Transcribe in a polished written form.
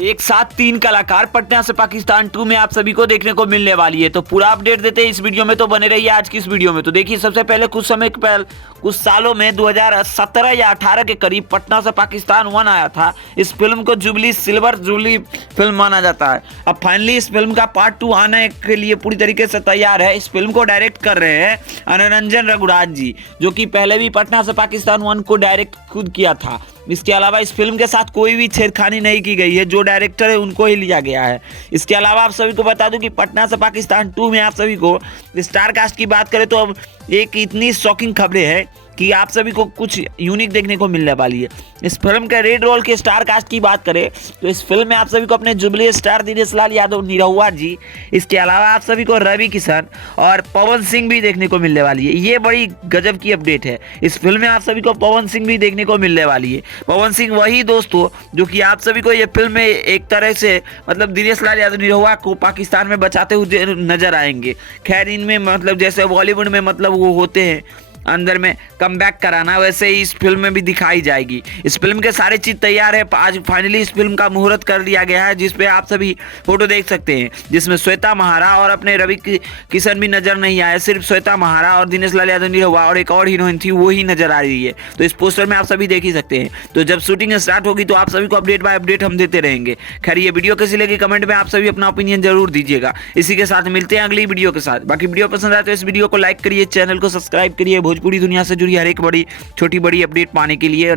एक साथ 3 कलाकार पटना से पाकिस्तान 2 में आप सभी को देखने को मिलने वाली है। तो पूरा अपडेट देते हैं इस वीडियो में, तो बने रहिए आज की इस वीडियो में। तो देखिए, सबसे पहले कुछ सालों में 2017 या 18 के करीब पटना से पाकिस्तान 1 आया था। इस फिल्म को सिल्वर जुबली फिल्म माना जाता है। अब फाइनली इस फिल्म का पार्ट 2 आने के लिए पूरी तरीके से तैयार है। इस फिल्म को डायरेक्ट कर रहे हैं अनुरंजन रघुराज जी, जो कि पहले भी पटना से पाकिस्तान 1 को डायरेक्ट खुद किया था। इसके अलावा इस फिल्म के साथ कोई भी छेड़खानी नहीं की गई है, जो डायरेक्टर है उनको ही लिया गया है। इसके अलावा आप सभी को बता दूं कि पटना से पाकिस्तान 2 में आप सभी को स्टार कास्ट की बात करें तो अब एक इतनी शॉकिंग खबरें हैं कि आप सभी को कुछ यूनिक देखने को मिलने वाली है। इस फिल्म के लीड रोल के स्टार कास्ट की बात करें तो इस फिल्म में आप सभी को अपने जुबली स्टार दिनेश लाल यादव निरहुआ जी, इसके अलावा आप सभी को रवि किशन और पवन सिंह भी देखने को मिलने वाली है। ये बड़ी गजब की अपडेट है। इस फिल्म में आप सभी को पवन सिंह भी देखने को मिलने वाली है। पवन सिंह वही दोस्तों जो कि आप सभी को ये फिल्म में एक तरह से मतलब दिनेश लाल यादव निरहुआ को पाकिस्तान में बचाते हुए नजर आएंगे। खैर, इनमें मतलब जैसे बॉलीवुड में मतलब वो होते हैं अंदर में कम बैक कराना, वैसे ही इस फिल्म में भी दिखाई जाएगी। इस फिल्म के सारे चीज तैयार है। आज फाइनली इस फिल्म का मुहूर्त कर लिया गया है, जिसपे आप सभी फोटो देख सकते हैं, जिसमें श्वेता महारा और अपने रवि किशन भी नजर नहीं आए। सिर्फ श्वेता महारा और दिनेश लाल यादव निरहुआ और एक और हीरोइन थी, वो ही नजर आ रही है। तो इस पोस्टर में आप सभी देख ही सकते हैं। तो जब शूटिंग स्टार्ट होगी तो आप सभी को अपडेट बाय अपडेट हम देते रहेंगे। खैर, ये वीडियो कैसी लगी कमेंट में आप सभी अपना ओपिनियन जरूर दीजिएगा। इसी के साथ मिलते हैं अगली वीडियो के साथ। बाकी वीडियो पसंद आए तो इस वीडियो को लाइक करिए, चैनल को सब्सक्राइब करिए। भोजपुरी दुनिया से जुड़ी हर एक बड़ी छोटी बड़ी अपडेट पाने के लिए